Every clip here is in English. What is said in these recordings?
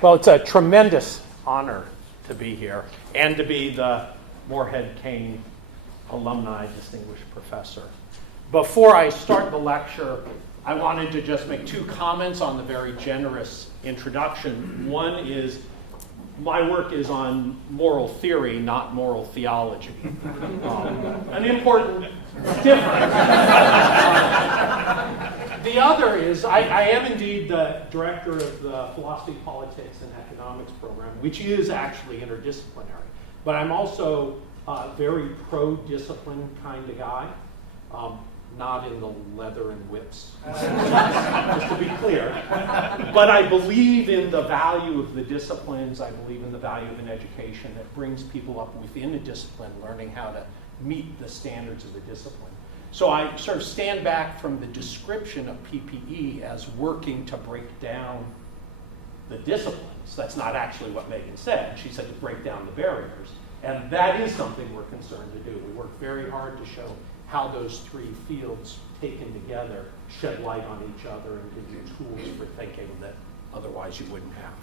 Well, it's a tremendous honor to be here and to be the Morehead-cain Alumni Distinguished Professor. Before I start the lecture, I wanted to just make two comments on the very generous introduction. One is my work is on moral theory, not moral theology. An important difference. The other is I am indeed the director of the Philosophy, Politics, and Economics program, which is actually interdisciplinary. But I'm also a very pro-discipline kind of guy, not in the leather and whips, just to be clear. But I believe in the value of the disciplines. I believe in the value of an education that brings people up within a discipline, learning how to meet the standards of the discipline. So I sort of stand back from the description of PPE as working to break down the disciplines. That's not actually what Megan said. She said to break down the barriers. And that is something we're concerned to do. We work very hard to show how those three fields taken together shed light on each other and give you tools for thinking that otherwise you wouldn't have.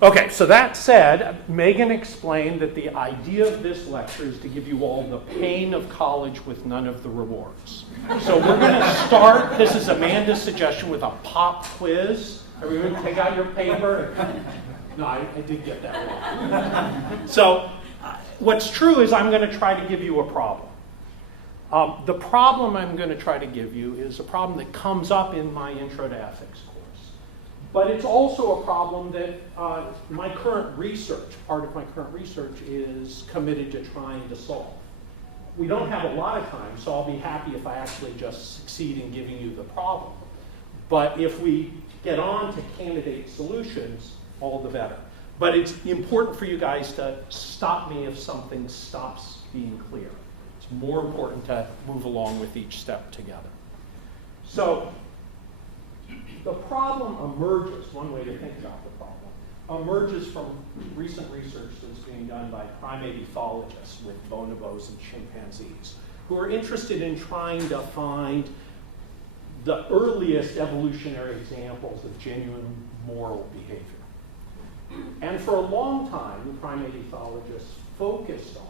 Okay, so that said, Megan explained that the idea of this lecture is to give you all the pain of college with none of the rewards. So we're going to start, this is Amanda's suggestion, with a pop quiz. Everyone take out your paper. No, I did get that wrong. So what's true is I'm going to try to give you a problem. The problem I'm going to try to give you is a problem that comes up in my Intro to Ethics course. But it's also a problem that my current research, part of my current research, is committed to trying to solve. We don't have a lot of time, so I'll be happy if I actually just succeed in giving you the problem. But if we get on to candidate solutions, all the better. But it's important for you guys to stop me if something stops being clear. It's more important to move along with each step together. So the problem emerges, one way to think about the problem, emerges from recent research that's being done by primate ethologists with bonobos and chimpanzees, who are interested in trying to find the earliest evolutionary examples of genuine moral behavior. And for a long time, the primate ethologists focused on,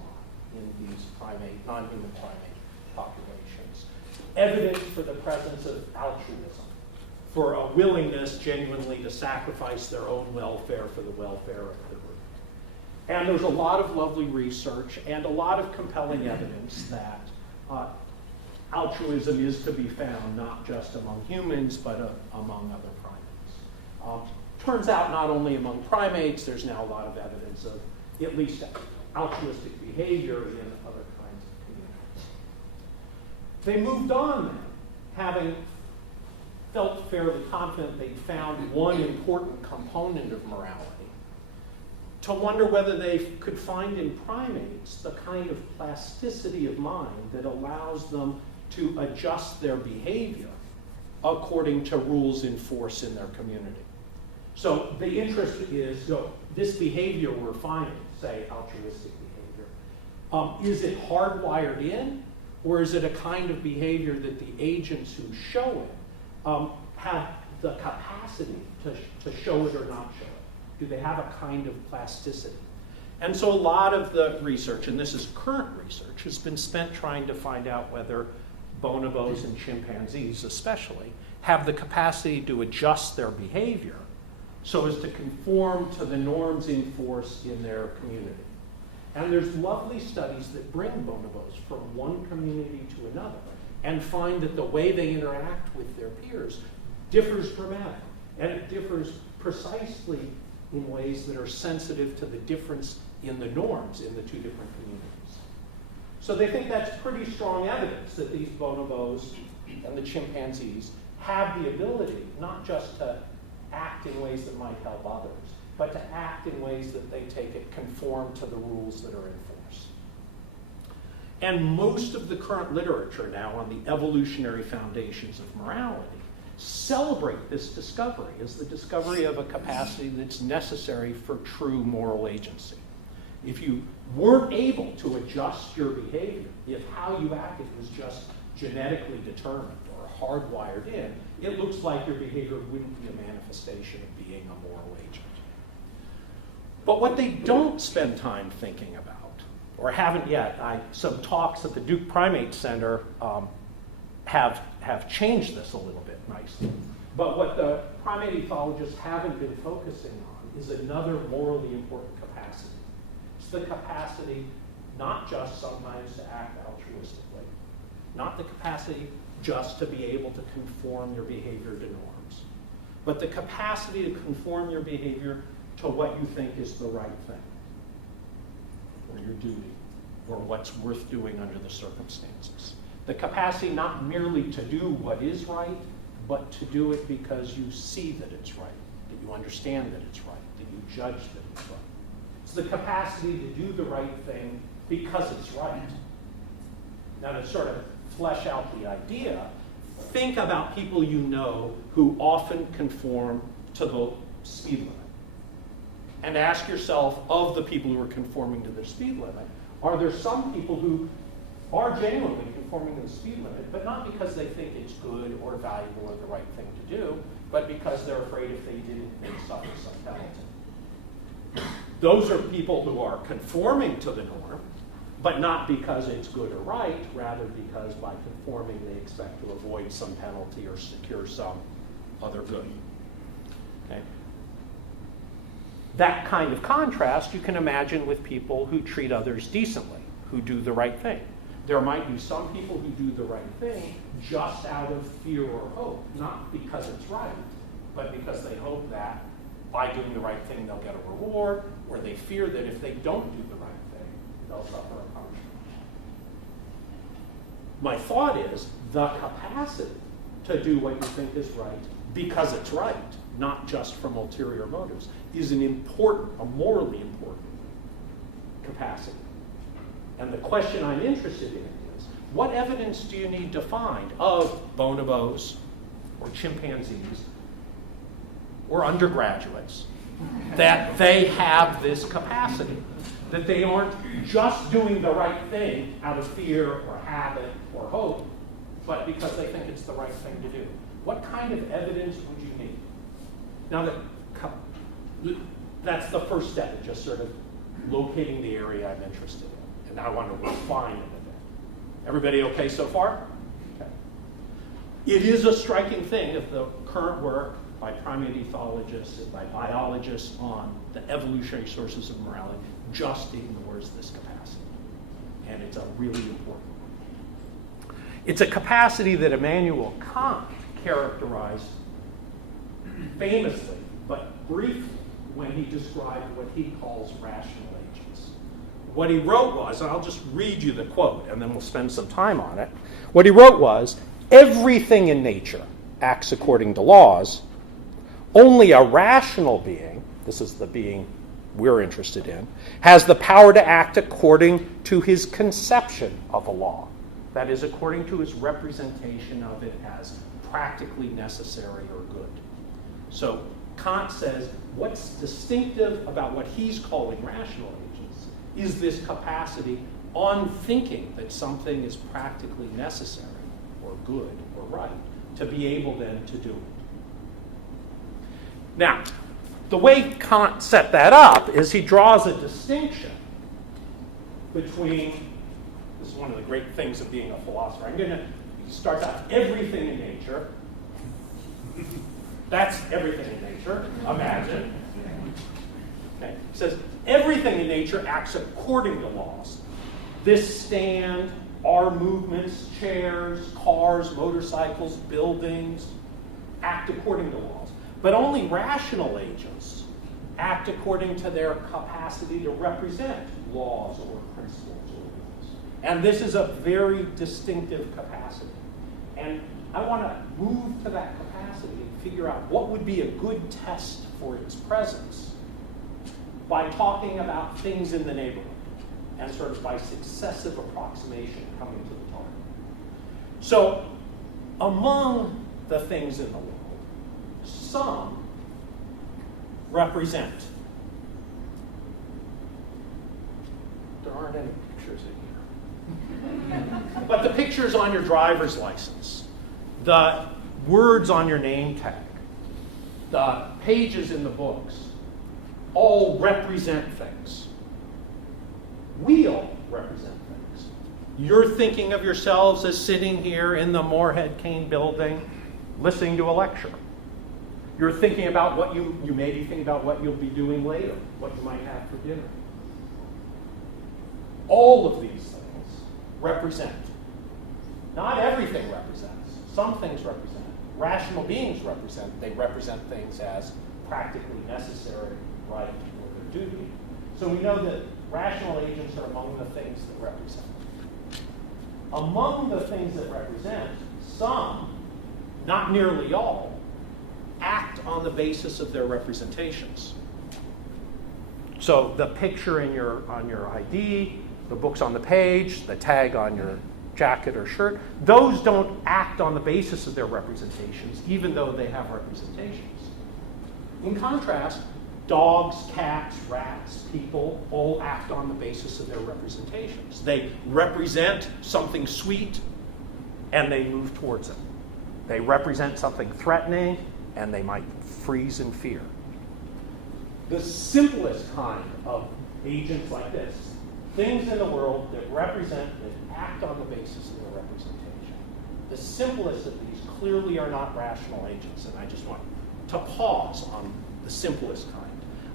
in these non-human primate populations, evidence for the presence of altruism, for a willingness genuinely to sacrifice their own welfare for the welfare of the group. And there's a lot of lovely research and a lot of compelling evidence that altruism is to be found not just among humans, but among other primates. Turns out not only among primates, there's now a lot of evidence of at least altruistic behavior in other kinds of communities. They moved on then, having felt fairly confident they'd found one important component of morality, to wonder whether they could find in primates the kind of plasticity of mind that allows them to adjust their behavior according to rules in force in their community. So the interest is, so this behavior we're finding, say altruistic behavior, is it hardwired in, or is it a kind of behavior that the agents who show it have the capacity to show it or not show it? Do they have a kind of plasticity? And so a lot of the research, and this is current research, has been spent trying to find out whether bonobos and chimpanzees especially have the capacity to adjust their behavior so as to conform to the norms in force in their community. And there's lovely studies that bring bonobos from one community to another and find that the way they interact with their peers differs dramatically. And it differs precisely in ways that are sensitive to the difference in the norms in the two different communities. So they think that's pretty strong evidence that these bonobos and the chimpanzees have the ability not just to act in ways that might help others, but to act in ways that they take it conform to the rules that are in force. And most of the current literature now on the evolutionary foundations of morality celebrate this discovery as the discovery of a capacity that's necessary for true moral agency. If you weren't able to adjust your behavior, if how you acted was just genetically determined or hardwired in, it looks like your behavior wouldn't be a manifestation of being a moral agent. But what they don't spend time thinking about, or haven't yet, some talks at the Duke Primate Center have changed this a little bit nicely. But what the primate ethologists haven't been focusing on is another morally important capacity. It's the capacity not just sometimes to act altruistically, not the capacity just to be able to conform your behavior to norms, but the capacity to conform your behavior to what you think is the right thing, or your duty, or what's worth doing under the circumstances. The capacity not merely to do what is right, but to do it because you see that it's right, that you understand that it's right, that you judge that it's right. It's the capacity to do the right thing because it's right. Now, to sort of flesh out the idea, think about people you know who often conform to the speed limit. And ask yourself, of the people who are conforming to the speed limit, are there some people who are genuinely conforming to the speed limit, but not because they think it's good or valuable or the right thing to do, but because they're afraid if they didn't, they'd suffer some penalty. Those are people who are conforming to the norm, but not because it's good or right, rather because by conforming they expect to avoid some penalty or secure some other good. Okay? That kind of contrast you can imagine with people who treat others decently, who do the right thing. There might be some people who do the right thing just out of fear or hope, not because it's right, but because they hope that by doing the right thing they'll get a reward, or they fear that if they don't do the right thing, they'll suffer a punishment. My thought is the capacity to do what you think is right because it's right, not just from ulterior motives, is an important, a morally important capacity. And the question I'm interested in is, what evidence do you need to find of bonobos or chimpanzees or undergraduates that they have this capacity, that they aren't just doing the right thing out of fear or habit or hope, but because they think it's the right thing to do? What kind of evidence would you need? Now, that's the first step, in just sort of locating the area I'm interested in. And I want to refine it a bit. Everybody okay so far? Okay. It is a striking thing if the current work by primate ethologists and by biologists on the evolutionary sources of morality just ignores this capacity. And it's a really important one. It's a capacity that Immanuel Kant characterized famously, but briefly, when he described what he calls rational agents. What he wrote was, and I'll just read you the quote, and then we'll spend some time on it. What he wrote was, everything in nature acts according to laws. Only a rational being, this is the being we're interested in, has the power to act according to his conception of a law. That is, according to his representation of it as practically necessary or good. So Kant says what's distinctive about what he's calling rational agents is this capacity on thinking that something is practically necessary or good or right to be able then to do it. Now, the way Kant set that up is he draws a distinction between, this is one of the great things of being a philosopher, he starts out everything in nature. That's everything in nature, imagine. Okay. He says, everything in nature acts according to laws. This stand, our movements, chairs, cars, motorcycles, buildings, act according to laws. But only rational agents act according to their capacity to represent laws or principles or rules. And this is a very distinctive capacity. And I want to move to that capacity and figure out what would be a good test for its presence by talking about things in the neighborhood and sort of by successive approximation coming to the target. So among the things in the world, some represent. There aren't any pictures in here. But the pictures on your driver's license, the words on your name tag, the pages in the books, all represent things. We all represent things. You're thinking of yourselves as sitting here in the Morehead-cain building listening to a lecture. You're thinking about what you may be thinking about what you'll be doing later, what you might have for dinner. All of these things represent. Not everything represents. Some things represent. Rational beings represent. They represent things as practically necessary, right, or their duty. So we know that rational agents are among the things that represent. Among the things that represent, some, not nearly all, act on the basis of their representations. So the picture on your ID, the books on the page, the tag on your jacket or shirt, those don't act on the basis of their representations, even though they have representations. In contrast, dogs, cats, rats, people all act on the basis of their representations. They represent something sweet, and they move towards it. They represent something threatening, and they might freeze in fear. The simplest kind of agents like this, things in the world that represent, that act on the basis of their representation. The simplest of these clearly are not rational agents, and I just want to pause on the simplest kind.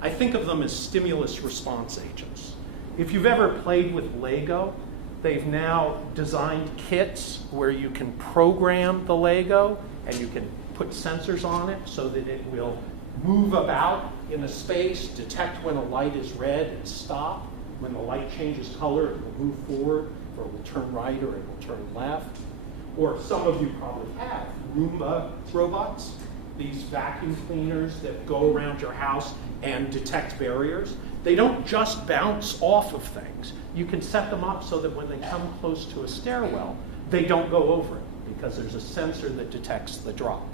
I think of them as stimulus response agents. If you've ever played with Lego, they've now designed kits where you can program the Lego and you can put sensors on it so that it will move about in a space, detect when a light is red and stop. When the light changes color, it will move forward, or it will turn right, or it will turn left. Or some of you probably have Roomba robots, these vacuum cleaners that go around your house and detect barriers. They don't just bounce off of things. You can set them up so that when they come close to a stairwell, they don't go over it because there's a sensor that detects the drop.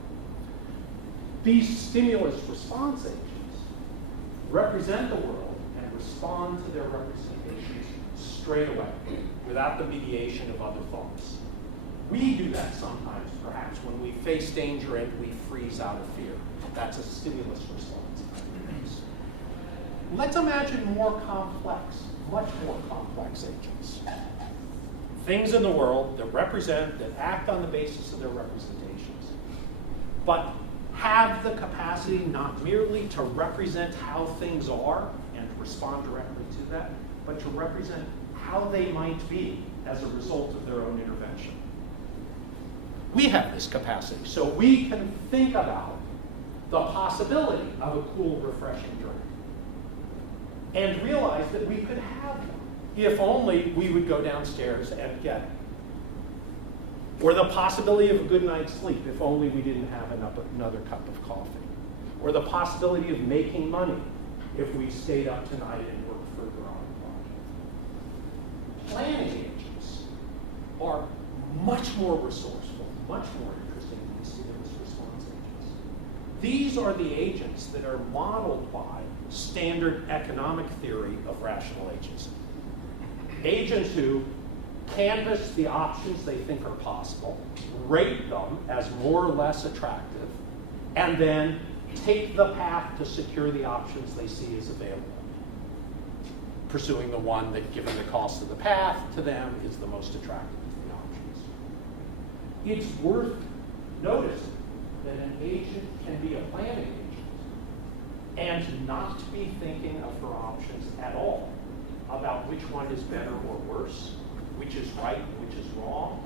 These stimulus response agents represent the world and respond to their representations straight away without the mediation of other thoughts. We do that sometimes, perhaps, when we face danger and we freeze out of fear. That's a stimulus response. Let's imagine more complex, much more complex agents. Things in the world that represent, that act on the basis of their representations, but have the capacity not merely to represent how things are and respond directly to that, but to represent how they might be as a result of their own intervention. We have this capacity, so we can think about the possibility of a cool, refreshing drink and realize that we could have one if only we would go downstairs and get it. Or the possibility of a good night's sleep if only we didn't have another cup of coffee. Or the possibility of making money if we stayed up tonight and worked further on a project. Planning agents are much more resourceful, much more interesting than stimulus response agents. These are the agents that are modeled by standard economic theory of rational agents. Agents who canvass the options they think are possible, rate them as more or less attractive, and then take the path to secure the options they see as available, pursuing the one that, given the cost of the path to them, is the most attractive of the options. It's worth noticing that an agent can be a planning agent and not be thinking of her options at all about which one is better or worse, which is right and which is wrong,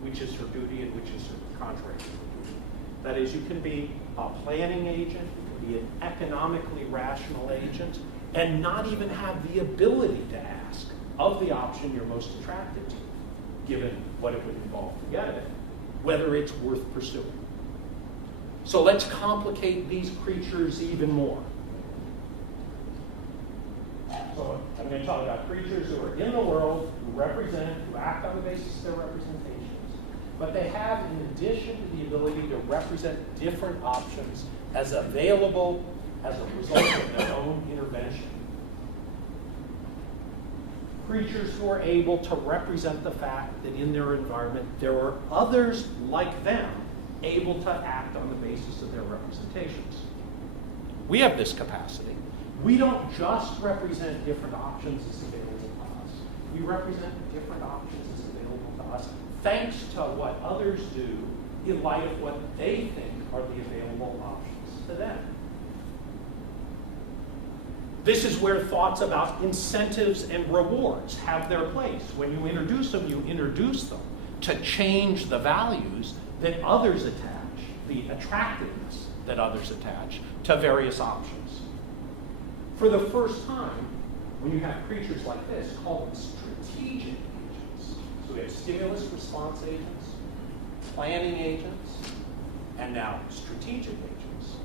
which is her duty and which is her contrary to her duty. That is, you can be a planning agent, you can be an economically rational agent, and not even have the ability to ask of the option you're most attracted to, given what it would involve to get it, whether it's worth pursuing. So let's complicate these creatures even more. So I'm going to talk about creatures who are in the world, who represent, who act on the basis of their representations, but they have, in addition to the ability to represent different options as available as a result of their own intervention. Creatures who are able to represent the fact that in their environment there are others like them able to act on the basis of their representations. We have this capacity. We don't just represent different options as available to us. We represent different options as available to us thanks to what others do in light of what they think are the available options to them. This is where thoughts about incentives and rewards have their place. When you introduce them to change the values that others attach, the attractiveness that others attach to various options. For the first time, when you have creatures like this, call them strategic agents. So we have stimulus response agents, planning agents, and now strategic agents.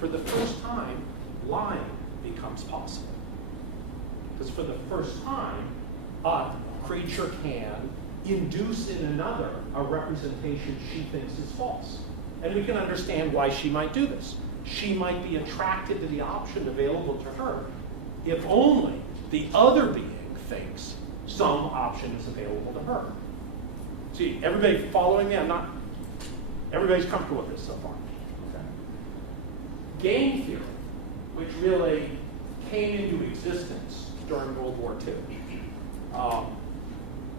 For the first time, lying becomes possible. Because for the first time, a creature can induce in another a representation she thinks is false. And we can understand why she might do this. She might be attracted to the option available to her if only the other being thinks some option is available to her. See, everybody following me? Everybody's comfortable with this so far. Okay. Game theory, which really came into existence during World War II,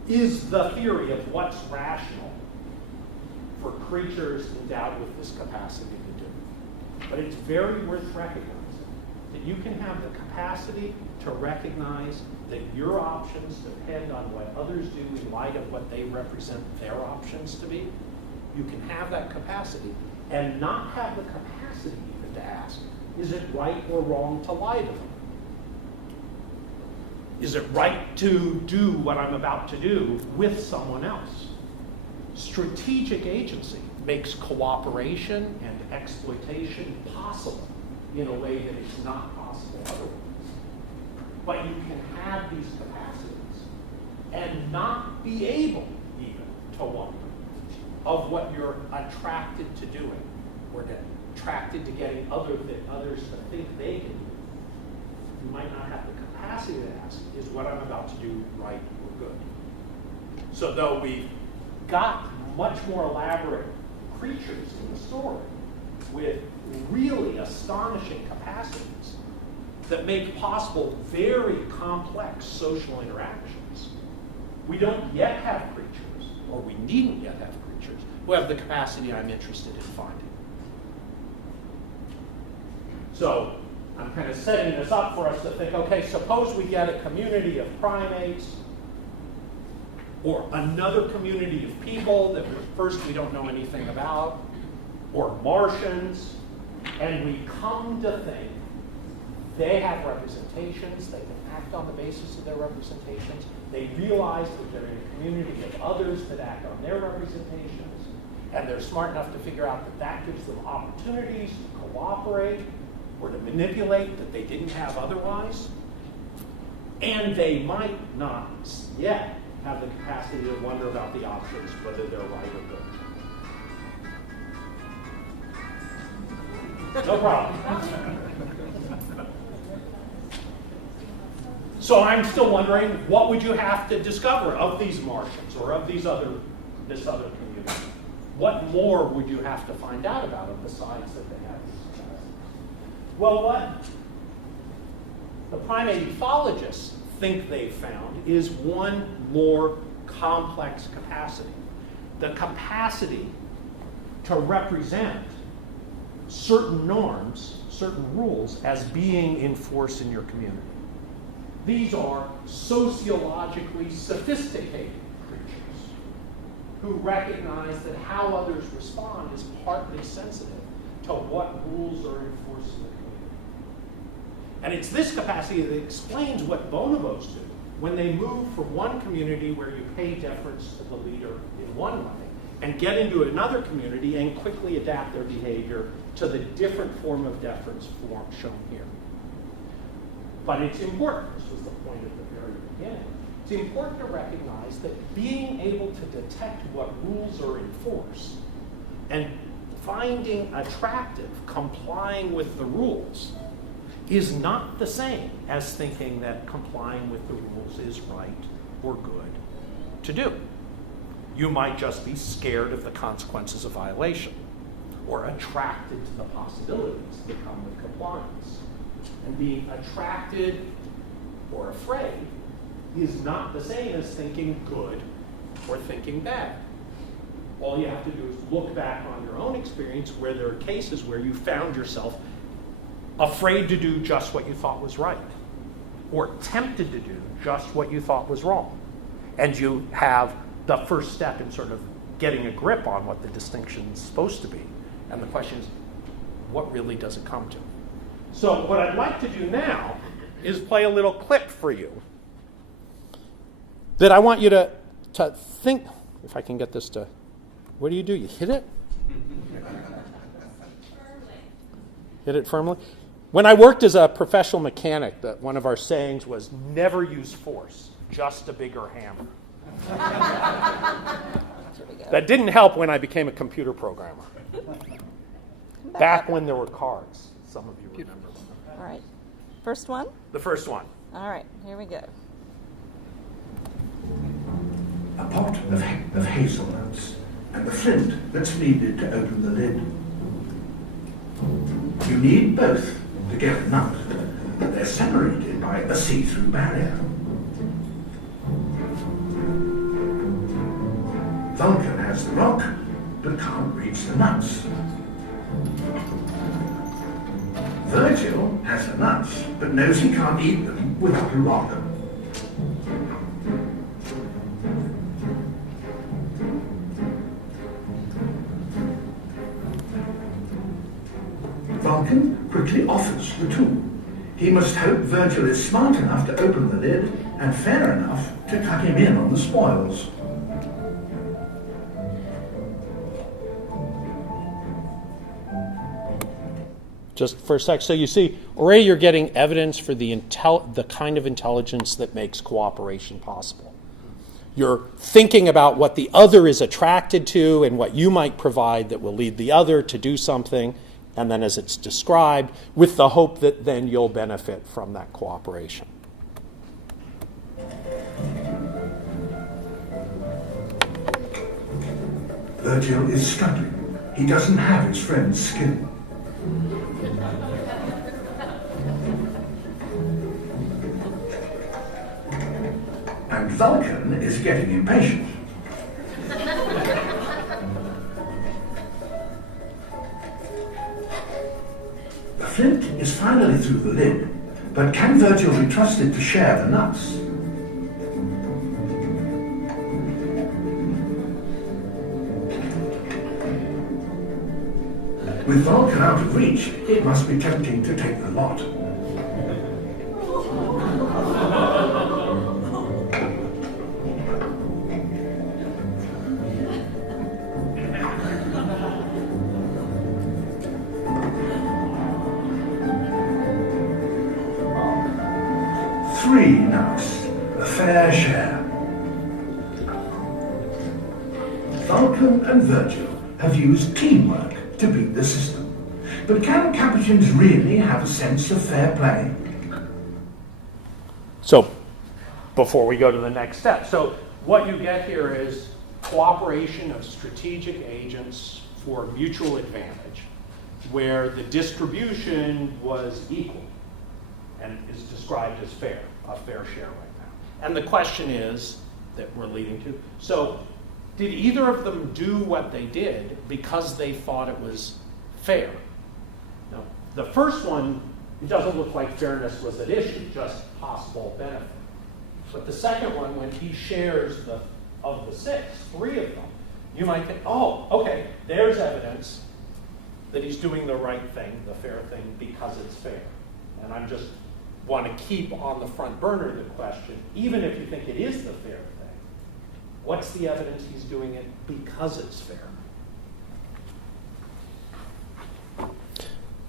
is the theory of what's rational for creatures endowed with this capacity to do. But it's very worth recognizing that you can have the capacity to recognize that your options depend on what others do in light of what they represent their options to be. You can have that capacity and not have the capacity even to ask, is it right or wrong to lie to them? Is it right to do what I'm about to do with someone else? Strategic agency makes cooperation and exploitation possible in a way that it's not possible otherwise. But you can have these capacities and not be able even to wonder of what you're attracted to doing or attracted to getting others to think they can do. You might not have the capacity to ask, is what I'm about to do right or good? So though we've got much more elaborate creatures in the story with really astonishing capacities that make possible very complex social interactions, we don't yet have creatures, or we needn't yet have creatures, who have the capacity I'm interested in finding. So I'm kind of setting this up for us to think, okay, suppose we get a community of primates or another community of people that first we don't know anything about, or Martians, and we come to think they have representations, they can act on the basis of their representations, they realize that they're in a community of others that act on their representations, and they're smart enough to figure out that that gives them opportunities to cooperate or to manipulate that they didn't have otherwise, and they might not yet have the capacity to wonder about the options, whether they're right or good. No problem. So I'm still wondering, what would you have to discover of these Martians or of this other community? What more would you have to find out about them besides that they have these capacities? Well, what the primate ethologists think they've found is one more complex capacity. The capacity to represent certain norms, certain rules as being in force in your community. These are sociologically sophisticated creatures who recognize that how others respond is partly sensitive to what rules are in force in the community. And it's this capacity that explains what bonobos do when they move from one community where you pay deference to the leader in one way and get into another community and quickly adapt their behavior to the different form of deference form shown here. But it's important, this was the point at the very beginning, it's important to recognize that being able to detect what rules are in force and finding attractive, complying with the rules, is not the same as thinking that complying with the rules is right or good to do. You might just be scared of the consequences of violation or attracted to the possibilities that come with compliance. And being attracted or afraid is not the same as thinking good or thinking bad. All you have to do is look back on your own experience where there are cases where you found yourself afraid to do just what you thought was right, or tempted to do just what you thought was wrong. And you have the first step in sort of getting a grip on what the distinction is supposed to be. And the question is, what really does it come to? So what I'd like to do now is play a little clip for you that I want you to think, if I can get this to, what do? You hit it? Hit it firmly? When I worked as a professional mechanic, one of our sayings was, never use force, just a bigger hammer. That didn't help when I became a computer programmer. Back when there were cards. Some of you remember them. All right. First one? The first one. All right, here we go. A pot of hazelnuts and the flint that's needed to open the lid. You need both to get a nut, but they're separated by a see-through barrier. Vulcan has the rock, but can't reach the nuts. Virgil has the nuts, but knows he can't eat them without a rock. Vulcan quickly offers the tool. He must hope Virgil is smart enough to open the lid and fair enough to cut him in on the spoils. Just for a sec. So you see, already you're getting evidence for the kind of intelligence that makes cooperation possible. You're thinking about what the other is attracted to and what you might provide that will lead the other to do something, and then as it's described, with the hope that then you'll benefit from that cooperation. Virgil is struggling. He doesn't have his friend's skill. And Vulcan is getting impatient. The flint is finally through the lid, but can Virgil be trusted to share the nuts? With Vulcan out of reach, it must be tempting to take the lot. Three nuts, a fair share. Vulcan and Virgil have used teamwork to beat the system. But can Capuchins really have a sense of fair play? So, before we go to the next step, so what you get here is cooperation of strategic agents for mutual advantage, where the distribution was equal and is described as fair, a fair share right now. And the question is, that we're leading to, so did either of them do what they did because they thought it was fair? No. The first one, it doesn't look like fairness was at issue, just possible benefit. But the second one, when he shares of the six, three of them, you might think, oh, okay, there's evidence that he's doing the right thing, the fair thing, because it's fair. And I'm just want to keep on the front burner the question, even if you think it is the fair thing, what's the evidence he's doing it because it's fair?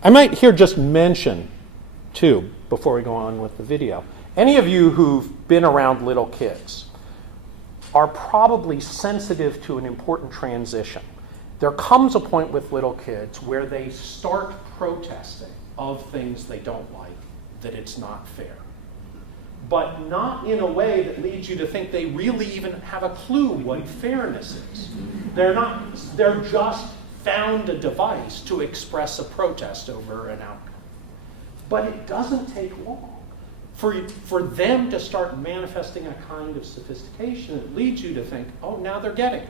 I might here just mention, too, before we go on with the video, any of you who've been around little kids are probably sensitive to an important transition. There comes a point with little kids where they start protesting of things they don't like, that it's not fair. But not in a way that leads you to think they really even have a clue what fairness is. They're just found a device to express a protest over an outcome. But it doesn't take long for them to start manifesting a kind of sophistication that leads you to think, oh, now they're getting it.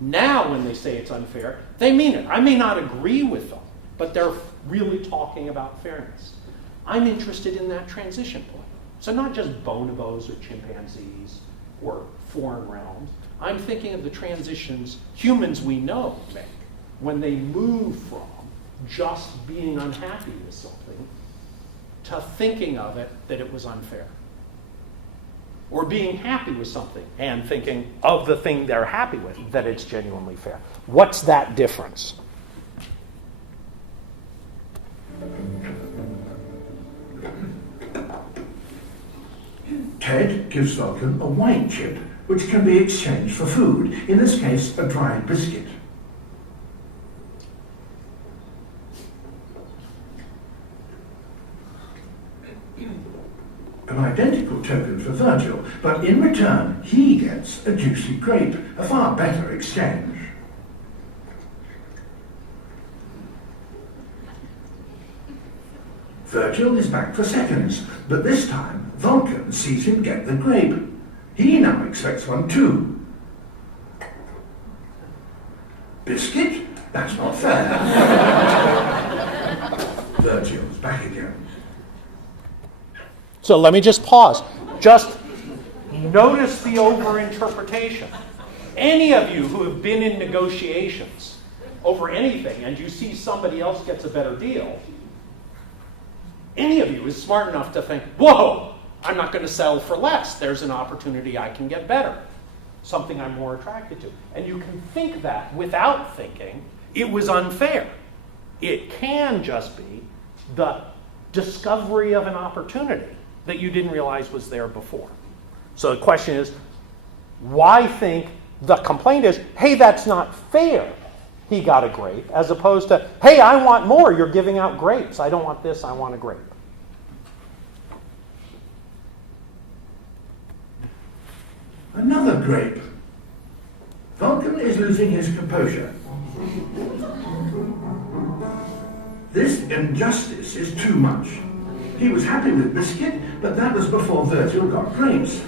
Now when they say it's unfair, they mean it. I may not agree with them, but they're really talking about fairness. I'm interested in that transition point. So not just bonobos or chimpanzees or foreign realms. I'm thinking of the transitions humans we know make when they move from just being unhappy with something to thinking of it that it was unfair. Or being happy with something and thinking of the thing they're happy with that it's genuinely fair. What's that difference? Ted gives Vulcan a white chip, which can be exchanged for food, in this case, a dried biscuit. An identical token for Virgil, but in return, he gets a juicy grape, a far better exchange. Virgil is back for seconds, but this time, Vulcan sees him get the grape. He now expects one too. Biscuit? That's not fair. Virgil's back again. So let me just pause. Just notice the overinterpretation. Any of you who have been in negotiations over anything and you see somebody else gets a better deal, any of you is smart enough to think, whoa, I'm not going to sell for less. There's an opportunity I can get better, something I'm more attracted to. And you can think that without thinking it was unfair. It can just be the discovery of an opportunity that you didn't realize was there before. So the question is, why think the complaint is, hey, that's not fair, he got a grape, as opposed to, hey, I want more, you're giving out grapes. I don't want this, I want a grape. Another grape. Vulcan is losing his composure. This injustice is too much. He was happy with biscuit, but that was before Virgil got grapes.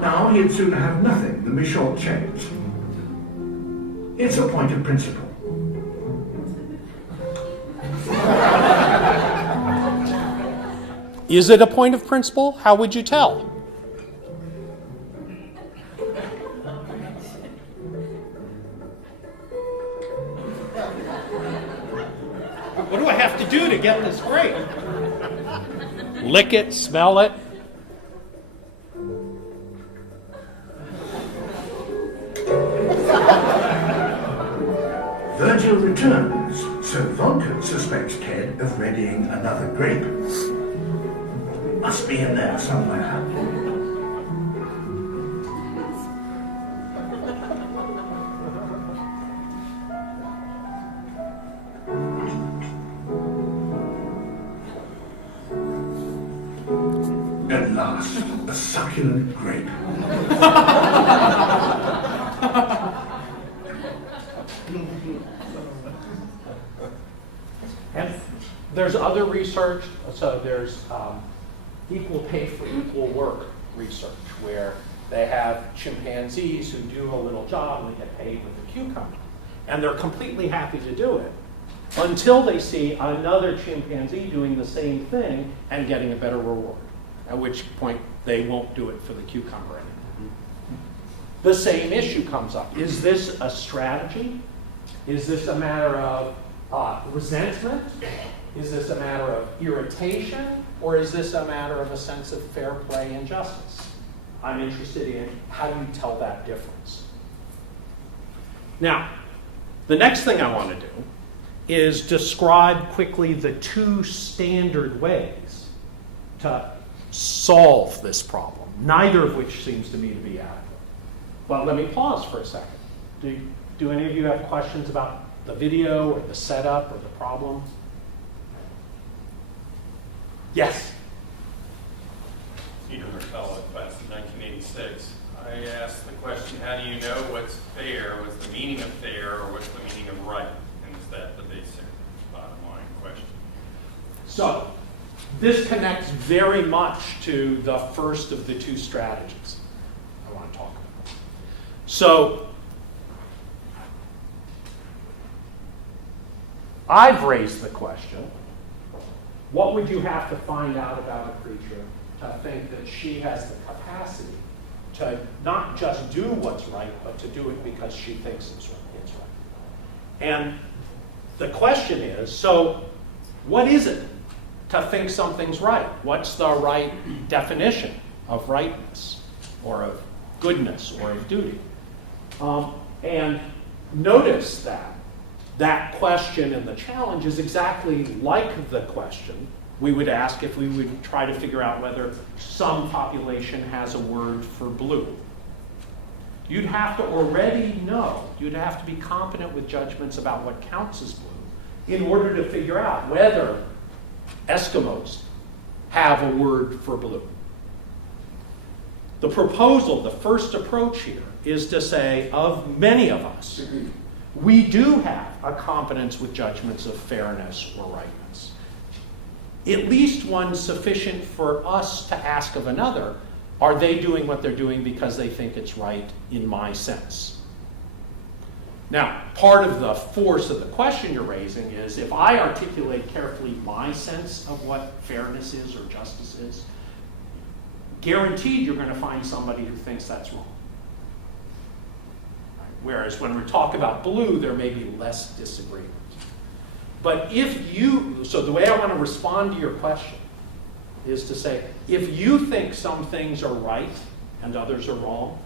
Now he'd sooner have nothing than be shortchanged. It's a point of principle. Is it a point of principle? How would you tell? What do I have to do to get this grape? Lick it, smell it. Virgil returns, so Vulcan suspects Ted of readying another grape. Must be in there somewhere. At last, a succulent grape. And there's other research, so there's equal pay for equal work research, where they have chimpanzees who do a little job and they get paid with a cucumber. And they're completely happy to do it until they see another chimpanzee doing the same thing and getting a better reward, at which point they won't do it for the cucumber anymore. The same issue comes up. Is this a strategy? Is this a matter of resentment? Is this a matter of irritation? Or is this a matter of a sense of fair play and justice? I'm interested in how you tell that difference. Now, the next thing I want to do is describe quickly the two standard ways to solve this problem, neither of which seems to me to be adequate. But let me pause for a second. Do any of you have questions about the video or the setup or the problem? Yes? Peter McCullough, class of 1986. I asked the question, how do you know what's fair, what's the meaning of fair, or what's the meaning of right? And is that the basic bottom line question? So, this very much to the first of the two strategies I want to talk about. So, I've raised the question, what would you have to find out about a creature to think that she has the capacity to not just do what's right, but to do it because she thinks it's right? And the question is, so what is it to think something's right? What's the right definition of rightness, or of goodness, or of duty? And notice that question and the challenge is exactly like the question we would ask if we would try to figure out whether some population has a word for blue. You'd have to already know, you'd have to be competent with judgments about what counts as blue in order to figure out whether Eskimos have a word for blue. The proposal, the first approach here, is to say, of many of us, we do have a competence with judgments of fairness or rightness. At least one sufficient for us to ask of another, are they doing what they're doing because they think it's right in my sense? Now, part of the force of the question you're raising is, if I articulate carefully my sense of what fairness is or justice is, guaranteed you're going to find somebody who thinks that's wrong. Whereas when we talk about blue, there may be less disagreement. But so the way I want to respond to your question is to say, if you think some things are right and others are wrong,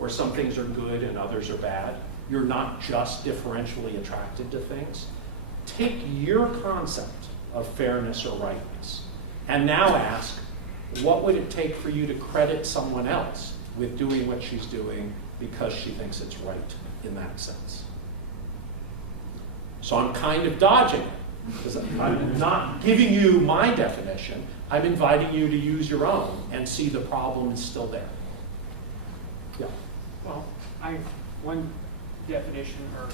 or some things are good and others are bad, you're not just differentially attracted to things, take your concept of fairness or rightness and now ask, what would it take for you to credit someone else with doing what she's doing because she thinks it's right in that sense? So I'm kind of dodging it, because I'm not giving you my definition. I'm inviting you to use your own and see the problem is still there. Yeah. Well, one definition or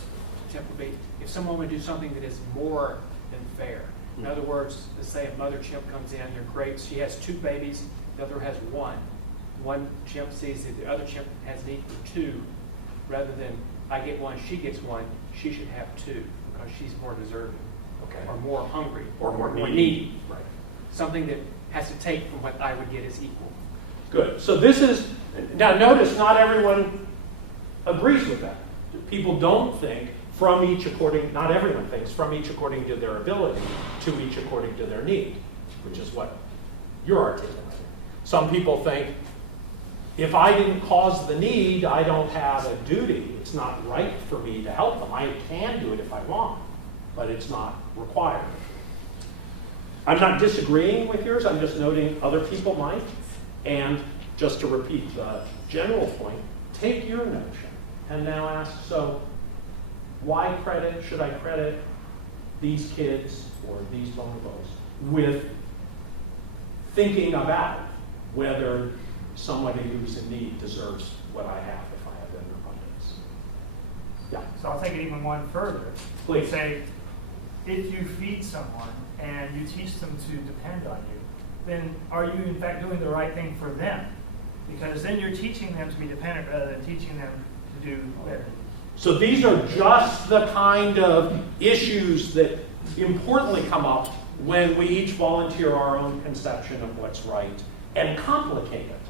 tip would be, if someone would do something that is more than fair. In other words, let's say a mother chimp comes in, they're great, she has 2 babies, the other has 1. One chimp sees that the other chimp has need for 2, rather than I get 1, she gets 1, she should have 2, because she's more deserving, Okay. or more hungry, Or more needy. Right. Something that has to take from what I would get as equal. Good. So this is, now notice not everyone agrees with that. People don't think from each according, not everyone thinks from each according to their ability to each according to their need, which is what you're articulating. Some people think, if I didn't cause the need, I don't have a duty. It's not right for me to help them. I can do it if I want, but it's not required. I'm not disagreeing with yours, I'm just noting other people might. And just to repeat the general point, take your notion and now ask, so why should I credit these kids or these bonobos with thinking about whether somebody who's in need deserves what I have if I have an abundance? Yeah. So I'll take it even one further. Please. Say, if you feed someone and you teach them to depend on you, then are you in fact doing the right thing for them? Because then you're teaching them to be dependent rather than teaching them to do better. So these are just the kind of issues that importantly come up when we each volunteer our own conception of what's right and complicate it.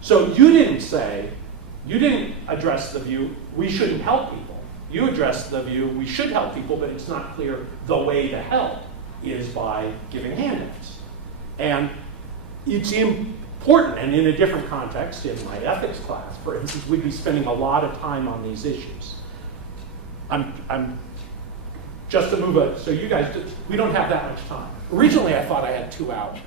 So you didn't address the view, we shouldn't help people. You addressed the view, we should help people, but it's not clear the way to help is by giving handouts. And it's important, and in a different context, in my ethics class, for instance, we'd be spending a lot of time on these issues. I'm just to move it, so you guys, we don't have that much time. Originally, I thought I had 2 hours.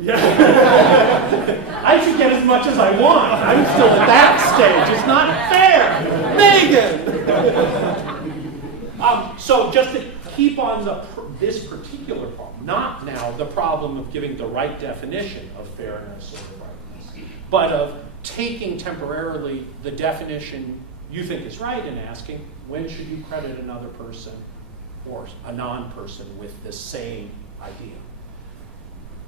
Yeah. I should get as much as I want. I'm still at that stage. It's not fair. Megan! So just to keep on this particular problem, not now the problem of giving the right definition of fairness or rightness, but of taking temporarily the definition you think is right and asking, when should you credit another person or a non-person with this same idea.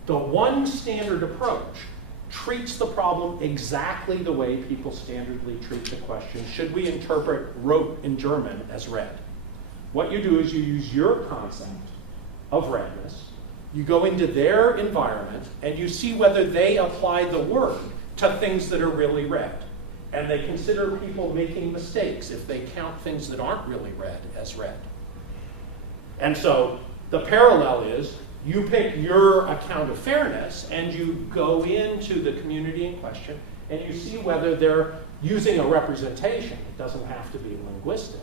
The one standard approach treats the problem exactly the way people standardly treat the question, should we interpret rot in German as red? What you do is you use your concept of redness, you go into their environment, and you see whether they apply the word to things that are really red. And they consider people making mistakes if they count things that aren't really red as red. And so the parallel is, you pick your account of fairness and you go into the community in question and you see whether they're using a representation, it doesn't have to be linguistic,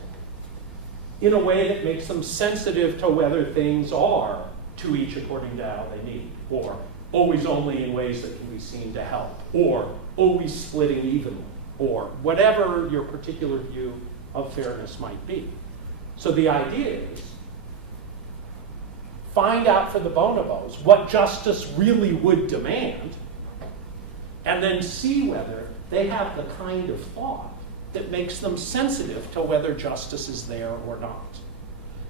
in a way that makes them sensitive to whether things are to each according to how they need, or always only in ways that can be seen to help, or always splitting evenly, or whatever your particular view of fairness might be. So the idea is, find out for the bonobos what justice really would demand, and then see whether they have the kind of thought that makes them sensitive to whether justice is there or not.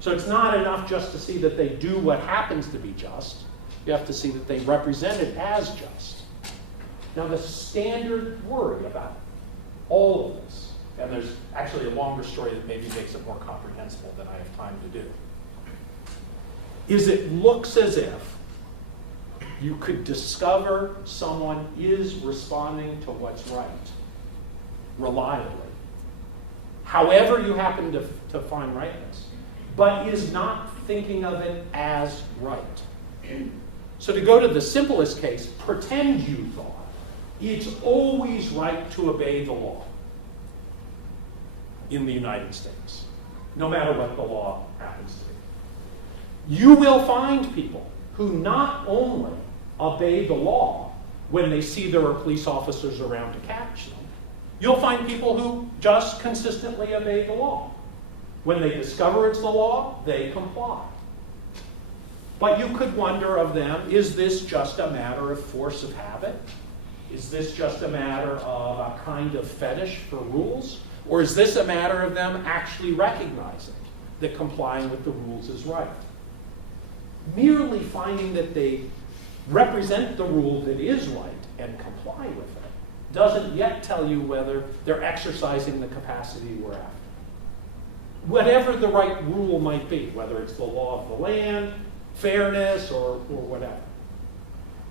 So it's not enough just to see that they do what happens to be just. You have to see that they represent it as just. Now, the standard worry about all of this, and there's actually a longer story that maybe makes it more comprehensible than I have time to do, is it looks as if you could discover someone is responding to what's right reliably, however you happen to find rightness, but is not thinking of it as right. So to go to the simplest case, pretend you thought it's always right to obey the law in the United States, no matter what the law happens to be. You will find people who not only obey the law when they see there are police officers around to catch them, you'll find people who just consistently obey the law. When they discover it's the law, they comply. But you could wonder of them, is this just a matter of force of habit? Is this just a matter of a kind of fetish for rules? Or is this a matter of them actually recognizing that complying with the rules is right? Merely finding that they represent the rule that is right and comply with it doesn't yet tell you whether they're exercising the capacity we're after. Whatever the right rule might be, whether it's the law of the land, fairness, or whatever.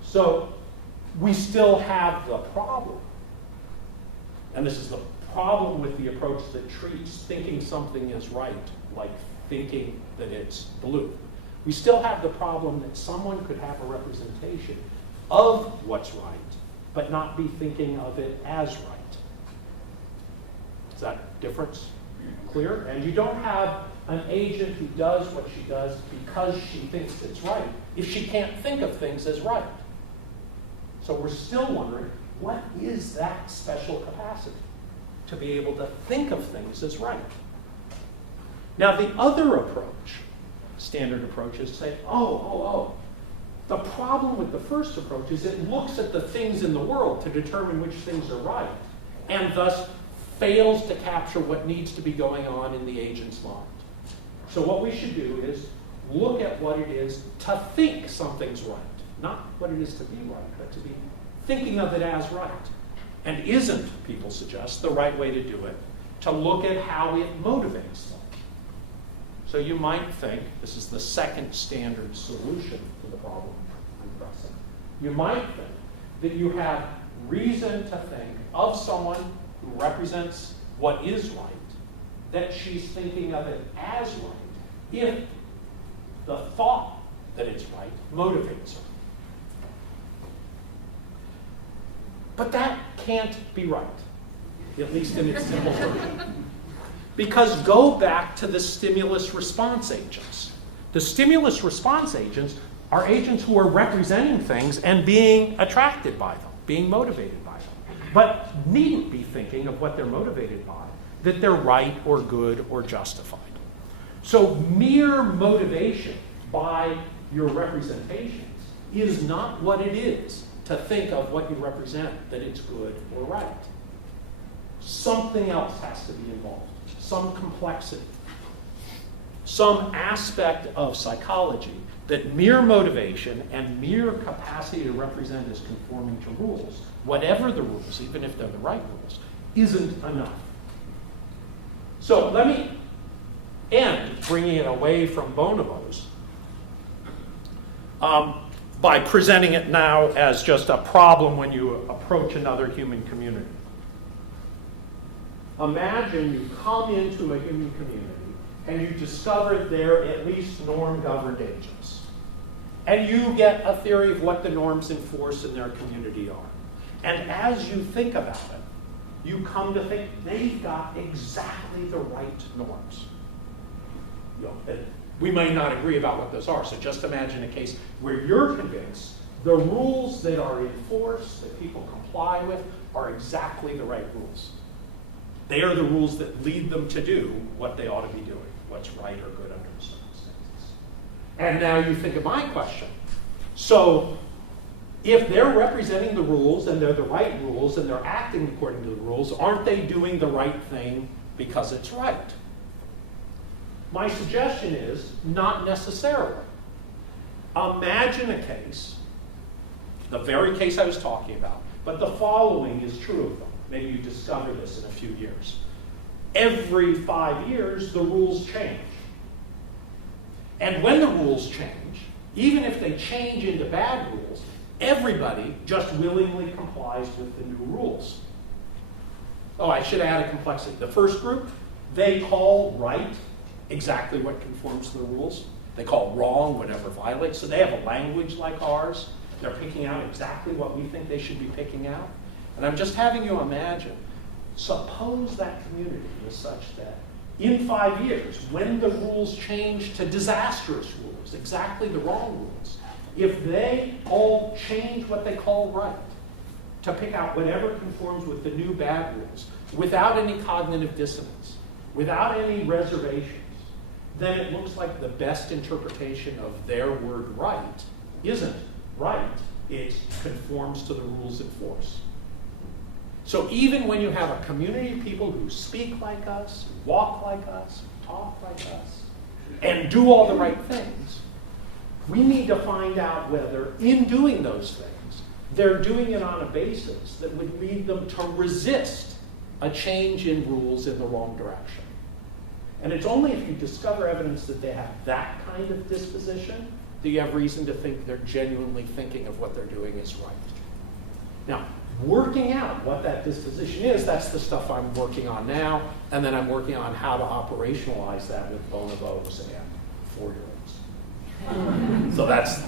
So we still have the problem. And this is the problem with the approach that treats thinking something is right like thinking that it's blue. We still have the problem that someone could have a representation of what's right, but not be thinking of it as right. Is that difference clear? And you don't have an agent who does what she does because she thinks it's right, if she can't think of things as right. So we're still wondering, what is that special capacity to be able to think of things as right? Now, the other approach, standard approach, is to say, the problem with the first approach is it looks at the things in the world to determine which things are right, and thus fails to capture what needs to be going on in the agent's mind. So what we should do is look at what it is to think something's right, not what it is to be right, but to be thinking of it as right. And isn't, people suggest, the right way to do it, to look at how it motivates them. So you might think, this is the second standard solution to the problem I'm pressing. You might think that you have reason to think of someone who represents what is right, that she's thinking of it as right, if the thought that it's right motivates her. But that can't be right, at least in its simple version. Because go back to the stimulus response agents. The stimulus response agents are agents who are representing things and being attracted by them, being motivated by them, but needn't be thinking of what they're motivated by, that they're right or good or justified. So mere motivation by your representations is not what it is to think of what you represent, that it's good or right. Something else has to be involved, some complexity. some aspect of psychology that mere motivation and mere capacity to represent as conforming to rules, whatever the rules, even if they're the right rules, isn't enough. So let me end bringing it away from bonobos by presenting it now as just a problem when you approach another human community. Imagine you come into a human community and you discover they're at least norm-governed agents. And you get a theory of what the norms enforce in their community are. And as you think about it, you come to think they've got exactly the right norms. You know, we may not agree about what those are, so just imagine a case where you're convinced the rules that are enforced, that people comply with, are exactly the right rules. They are the rules that lead them to do what they ought to be doing, what's right or good under the circumstances. And now you think of my question. So if they're representing the rules and they're the right rules and they're acting according to the rules, aren't they doing the right thing because it's right? My suggestion is not necessarily. Imagine a case, the very case I was talking about, but the following is true of them. Maybe you discover this in a few years. Every 5 years, the rules change. And when the rules change, even if they change into bad rules, everybody just willingly complies with the new rules. Oh, I should add a complexity. The first group, they call right exactly what conforms to the rules. They call wrong whatever violates. So they have a language like ours. They're picking out exactly what we think they should be picking out. And I'm just having you imagine, suppose that community was such that in 5 years, when the rules change to disastrous rules, exactly the wrong rules, if they all change what they call right, to pick out whatever conforms with the new bad rules, without any cognitive dissonance, without any reservations, then it looks like the best interpretation of their word right isn't right, it conforms to the rules in force. So even when you have a community of people who speak like us, who walk like us, who talk like us, and do all the right things, we need to find out whether, in doing those things, they're doing it on a basis that would lead them to resist a change in rules in the wrong direction. And it's only if you discover evidence that they have that kind of disposition that you have reason to think they're genuinely thinking of what they're doing is right. Now, working out what that disposition is, that's the stuff I'm working on now, and then I'm working on how to operationalize that with bonobos and 4-year-olds. So that's